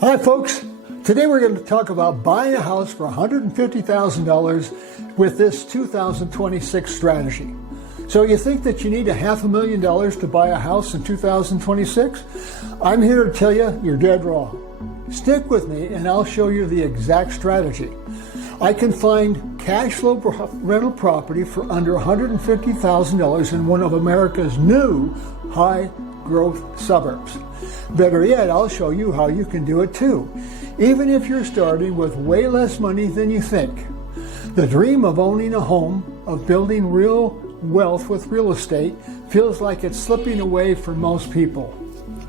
Hi folks, today we're going to talk about buying a house for $150,000 with this 2026 strategy. So you think that you need $500,000 to buy a house in 2026? I'm here to tell you you're dead wrong. Stick with me and I'll show you the exact strategy. I can find cash flow rental property for under $150,000 in one of America's new high growth suburbs. Better yet, I'll show you how you can do it too, even if you're starting with way less money than you think. The dream of owning a home, of building real wealth with real estate, feels like it's slipping away for most people.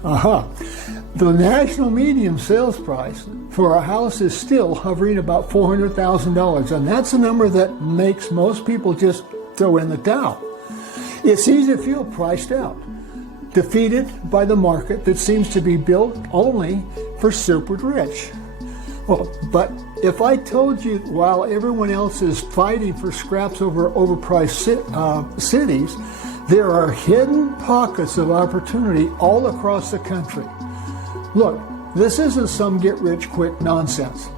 The national median sales price for a house is still hovering about $400,000, and that's a number that makes most people just throw in the towel. It's easy to feel priced out, defeated by the market that seems to be built only for super rich. Well, but if I told you while everyone else is fighting for scraps over overpriced cities, there are hidden pockets of opportunity all across the country. Look, this isn't some get-rich-quick nonsense.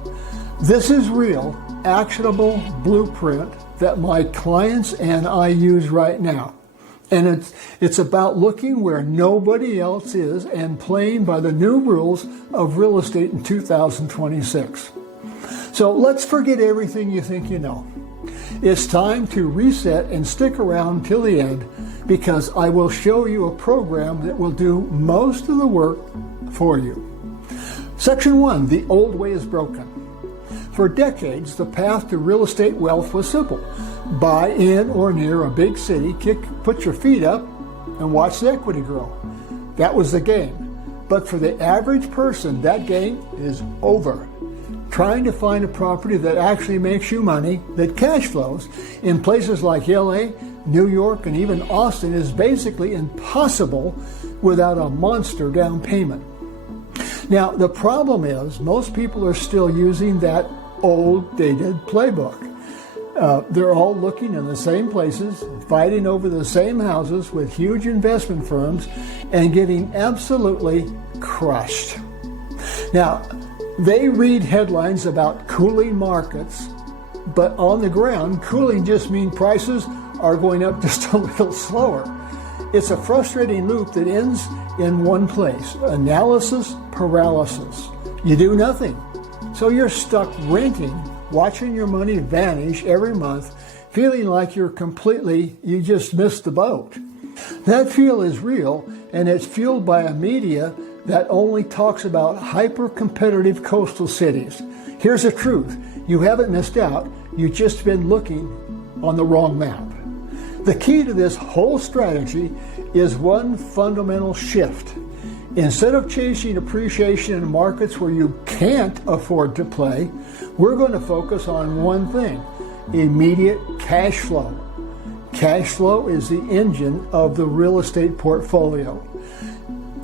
This is real, actionable blueprint that my clients and I use right now. And it's about looking where nobody else is and playing by the new rules of real estate in 2026. So let's forget everything you think you know. It's time to reset and stick around till the end, because I will show you a program that will do most of the work for you. Section 1, the old way is broken. For decades, the path to real estate wealth was simple. Buy in or near a big city, put your feet up, and watch the equity grow. That was the game. But for the average person, that game is over. Trying to find a property that actually makes you money, that cash flows, in places like LA, New York, and even Austin is basically impossible without a monster down payment. Now, the problem is most people are still using that old, dated playbook. They're all looking in the same places, fighting over the same houses with huge investment firms, and getting absolutely crushed. Now, they read headlines about cooling markets, but on the ground, cooling just means prices are going up just a little slower. It's a frustrating loop that ends in one place: analysis paralysis. You do nothing. So you're stuck renting, watching your money vanish every month, feeling like you just missed the boat. That feel is real, and it's fueled by a media that only talks about hyper-competitive coastal cities. Here's the truth. You haven't missed out. You've just been looking on the wrong map. The key to this whole strategy is one fundamental shift. Instead of chasing appreciation in markets where you can't afford to play, we're going to focus on one thing: immediate cash flow. Cash flow is the engine of the real estate portfolio.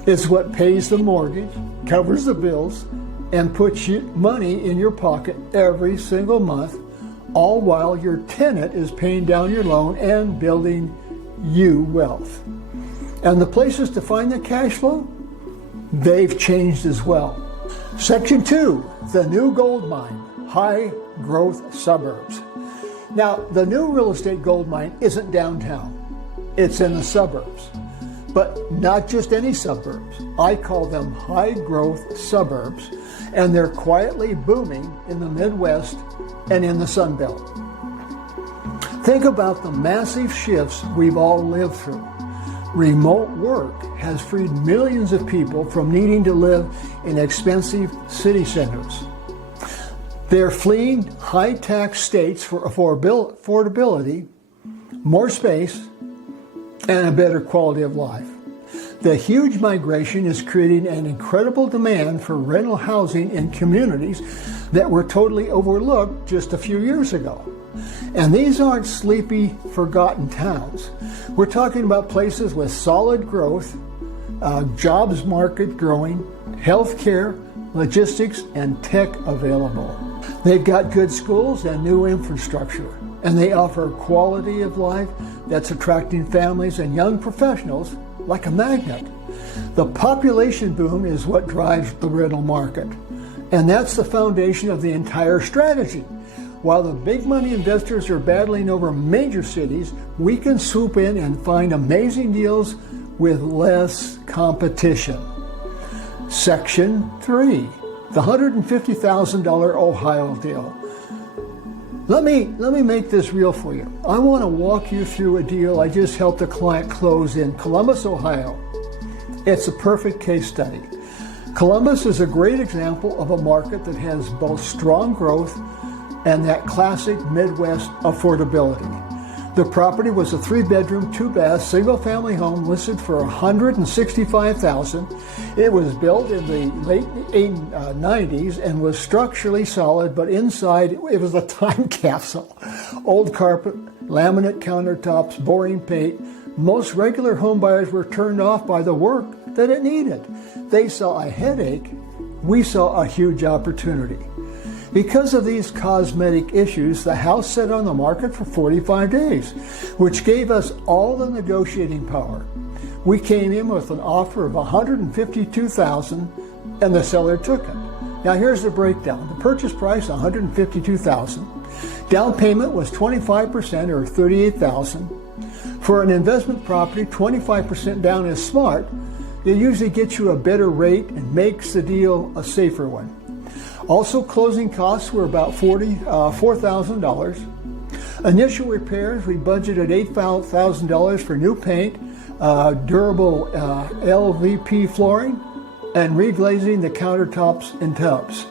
It's what pays the mortgage, covers the bills, and puts money in your pocket every single month, all while your tenant is paying down your loan and building you wealth. And the places to find the cash flow? They've changed as well. Section 2, the new gold mine, high growth suburbs. Now, the new real estate gold mine isn't downtown. It's in the suburbs. But not just any suburbs. I call them high growth suburbs, and they're quietly booming in the Midwest and in the Sun Belt. Think about the massive shifts we've all lived through. Remote work has freed millions of people from needing to live in expensive city centers. They're fleeing high-tax states for affordability, more space, and a better quality of life. The huge migration is creating an incredible demand for rental housing in communities that were totally overlooked just a few years ago. And these aren't sleepy, forgotten towns. We're talking about places with solid growth, jobs market growing, healthcare, logistics, and tech available. They've got good schools and new infrastructure, and they offer quality of life that's attracting families and young professionals like a magnet. The population boom is what drives the rental market. And that's the foundation of the entire strategy. While the big money investors are battling over major cities, we can swoop in and find amazing deals with less competition. Section 3, the $150,000 Ohio deal. Let me make this real for you. I want to walk you through a deal I just helped a client close in Columbus, Ohio. It's a perfect case study. Columbus is a great example of a market that has both strong growth and that classic Midwest affordability. The property was a 3-bedroom, 2-bath, single-family home listed for $165,000. It was built in the late 90s and was structurally solid, but inside it was a time capsule. Old carpet, laminate countertops, boring paint. Most regular home buyers were turned off by the work that it needed. They saw a headache. We saw a huge opportunity. Because of these cosmetic issues, the house sat on the market for 45 days, which gave us all the negotiating power. We came in with an offer of $152,000 and the seller took it. Now here's the breakdown. The purchase price, $152,000. Down payment was 25% or $38,000. For an investment property, 25% down is smart. It usually gets you a better rate and makes the deal a safer one. Also, closing costs were about $4,000. Initial repairs, we budgeted $8,000 for new paint, durable LVP flooring, and reglazing the countertops and tubs.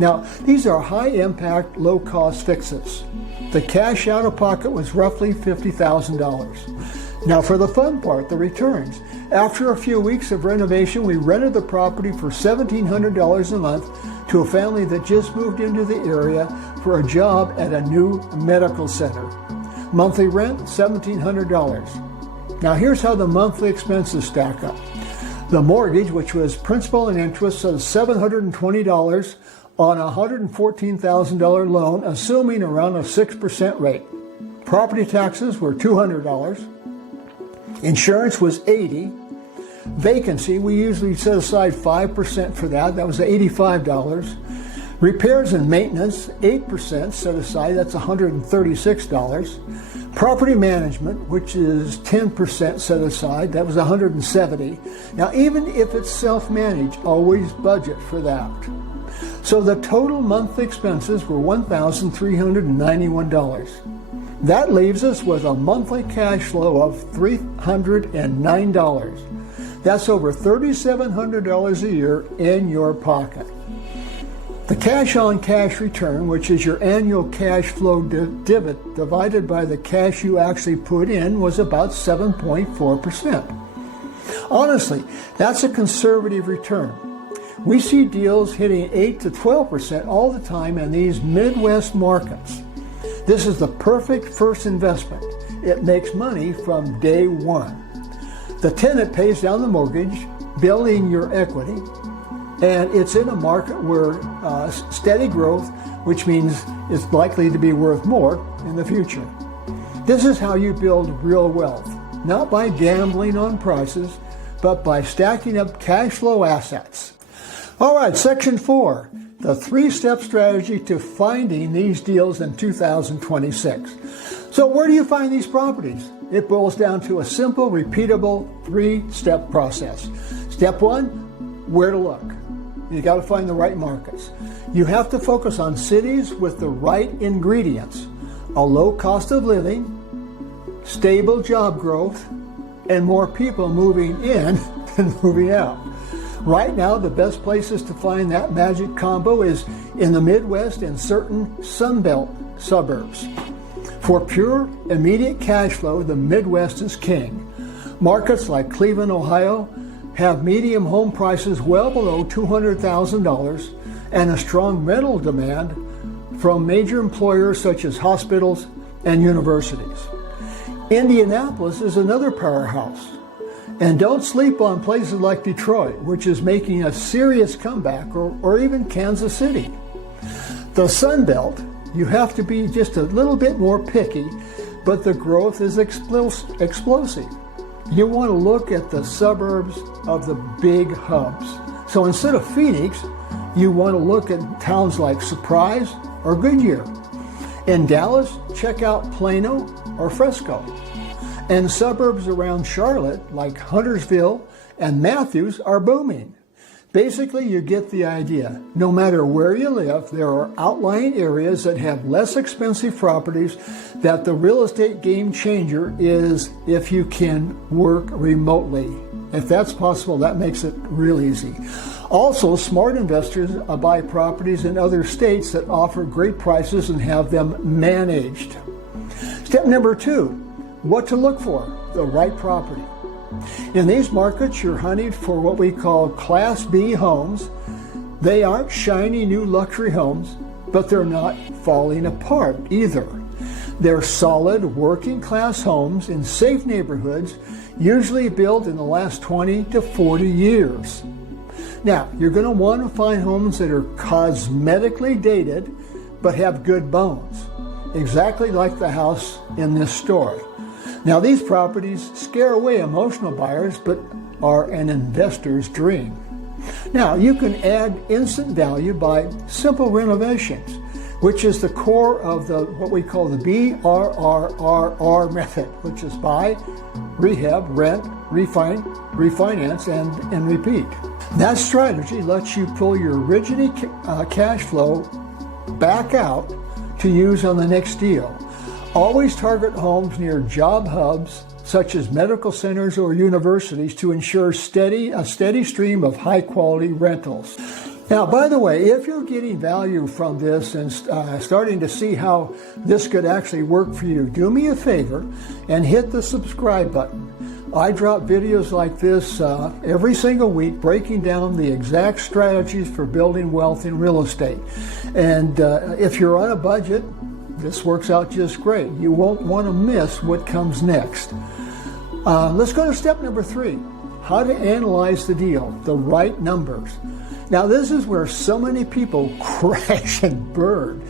Now, these are high-impact, low-cost fixes. The cash out of pocket was roughly $50,000. Now for the fun part, the returns. After a few weeks of renovation, we rented the property for $1,700 a month to a family that just moved into the area for a job at a new medical center. Monthly rent, $1,700. Now here's how the monthly expenses stack up. The mortgage, which was principal and interest, of $720 on a $114,000 loan, assuming around a 6% rate. Property taxes were $200. Insurance was $80. Vacancy, we usually set aside 5% for that. That was $85. Repairs and maintenance, 8% set aside. That's $136. Property management, which is 10% set aside. That was $170. Now, even if it's self-managed, always budget for that. So the total monthly expenses were $1,391. That leaves us with a monthly cash flow of $309. That's over $3,700 a year in your pocket. The cash-on-cash return, which is your annual cash flow divided by the cash you actually put in, was about 7.4%. Honestly, that's a conservative return. We see deals hitting 8 to 12% all the time in these Midwest markets. This is the perfect first investment. It makes money from day one. The tenant pays down the mortgage, building your equity, and it's in a market where steady growth, which means it's likely to be worth more in the future. This is how you build real wealth, not by gambling on prices, but by stacking up cash flow assets. All right, Section 4, the 3-step strategy to finding these deals in 2026. So where do you find these properties? It boils down to a simple, repeatable 3-step process. Step 1, where to look. You got to find the right markets. You have to focus on cities with the right ingredients: a low cost of living, stable job growth, and more people moving in than moving out. Right now, the best places to find that magic combo is in the Midwest and certain Sunbelt suburbs. For pure, immediate cash flow, the Midwest is king. Markets like Cleveland, Ohio, have medium home prices well below $200,000 and a strong rental demand from major employers such as hospitals and universities. Indianapolis is another powerhouse. And don't sleep on places like Detroit, which is making a serious comeback, or even Kansas City. The Sun Belt, you have to be just a little bit more picky, but the growth is explosive. You want to look at the suburbs of the big hubs. So instead of Phoenix, you want to look at towns like Surprise or Goodyear. In Dallas, check out Plano or Fresco. And suburbs around Charlotte, like Huntersville and Matthews, are booming. Basically, you get the idea. No matter where you live, there are outlying areas that have less expensive properties. That the real estate game changer is if you can work remotely. If that's possible, that makes it real easy. Also, smart investors buy properties in other states that offer great prices and have them managed. Step number 2, what to look for: the right property. In these markets, you're hunting for what we call Class B homes. They aren't shiny new luxury homes, but they're not falling apart either. They're solid working class homes in safe neighborhoods, usually built in the last 20 to 40 years. Now, you're going to want to find homes that are cosmetically dated, but have good bones, exactly like the house in this story. Now, these properties scare away emotional buyers, but are an investor's dream. Now, you can add instant value by simple renovations, which is the core of what we call the BRRRR method, which is buy, rehab, rent, refinance, and repeat. That strategy lets you pull your original cash flow back out to use on the next deal. Always target homes near job hubs, such as medical centers or universities, to ensure a steady stream of high-quality rentals. Now, by the way, if you're getting value from this and starting to see how this could actually work for you, do me a favor and hit the subscribe button. I drop videos like this every single week, breaking down the exact strategies for building wealth in real estate. And if you're on a budget, this works out just great. You won't want to miss what comes next. Let's go to step number 3, how to analyze the deal, the right numbers. Now, this is where so many people crash and burn.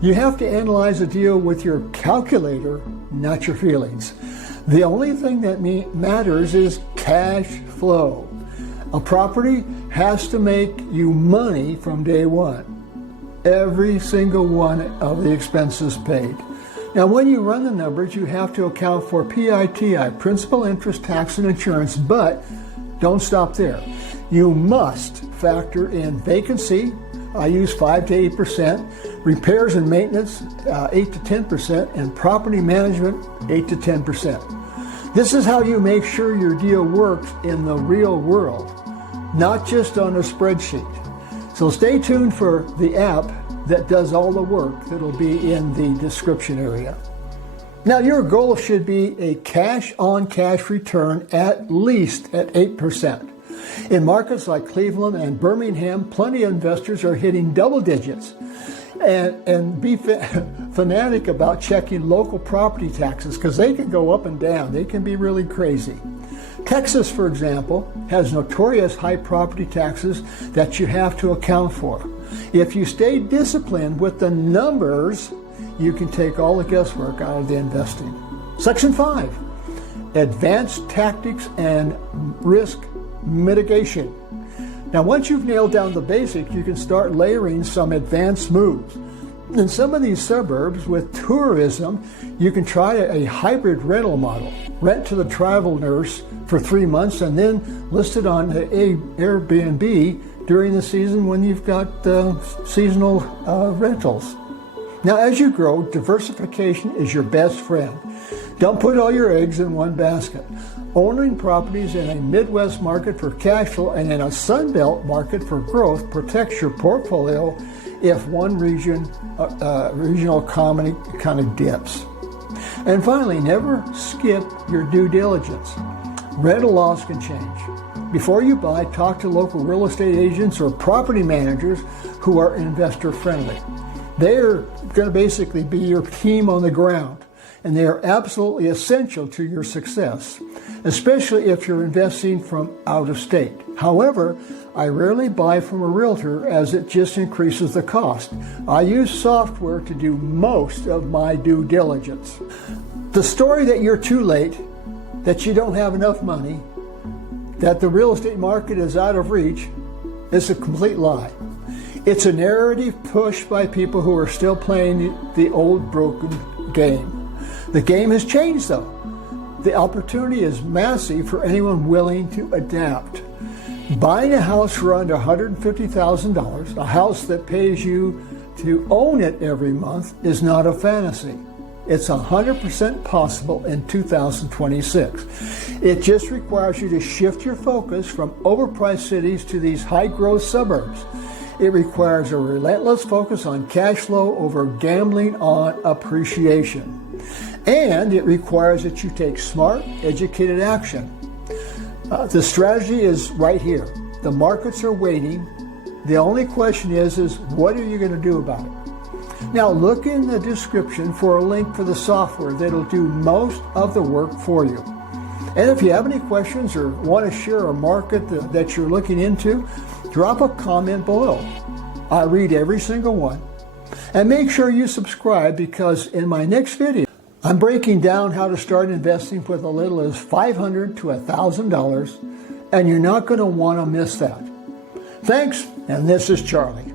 You have to analyze a deal with your calculator, not your feelings. The only thing that matters is cash flow. A property has to make you money from day one. Every single one of the expenses paid. Now, when you run the numbers, you have to account for PITI, principal, interest, tax, and insurance, but don't stop there. You must factor in vacancy. I use 5 to 8%, repairs and maintenance, 8 to 10%, and property management, 8 to 10%. This is how you make sure your deal works in the real world, not just on a spreadsheet. So stay tuned for the app that does all the work that'll be in the description area. Now, your goal should be a cash-on-cash return at least at 8%. In markets like Cleveland and Birmingham, plenty of investors are hitting double digits. And be fanatic about checking local property taxes, because they can go up and down. They can be really crazy. Texas, for example, has notorious high property taxes that you have to account for. If you stay disciplined with the numbers, you can take all the guesswork out of the investing. Section 5, advanced tactics and risk mitigation. Now, once you've nailed down the basics, you can start layering some advanced moves. In some of these suburbs with tourism, you can try a hybrid rental model. Rent to the travel nurse for 3 months and then list it on Airbnb during the season when you've got seasonal rentals. Now, as you grow, diversification is your best friend. Don't put all your eggs in one basket. Owning properties in a Midwest market for cash flow and in a Sunbelt market for growth protects your portfolio if one regional economy kind of dips. And finally, never skip your due diligence. Rental laws can change. Before you buy, talk to local real estate agents or property managers who are investor friendly. They're going to basically be your team on the ground, and they are absolutely essential to your success, especially if you're investing from out of state. However, I rarely buy from a realtor as it just increases the cost. I use software to do most of my due diligence. The story that you're too late, that you don't have enough money, that the real estate market is out of reach, is a complete lie. It's a narrative pushed by people who are still playing the old broken game. The game has changed though. The opportunity is massive for anyone willing to adapt. Buying a house for under $150,000, a house that pays you to own it every month, is not a fantasy. It's 100% possible in 2026. It just requires you to shift your focus from overpriced cities to these high-growth suburbs. It requires a relentless focus on cash flow over gambling on appreciation. And it requires that you take smart, educated action. The strategy is right here. The markets are waiting. The only question is what are you going to do about it? Now look in the description for a link for the software that'll do most of the work for you. And if you have any questions or want to share a market that you're looking into, drop a comment below. I read every single one. And make sure you subscribe, because in my next video, I'm breaking down how to start investing with as little as $500 to $1,000, and you're not going to want to miss that. Thanks, and this is Charlie.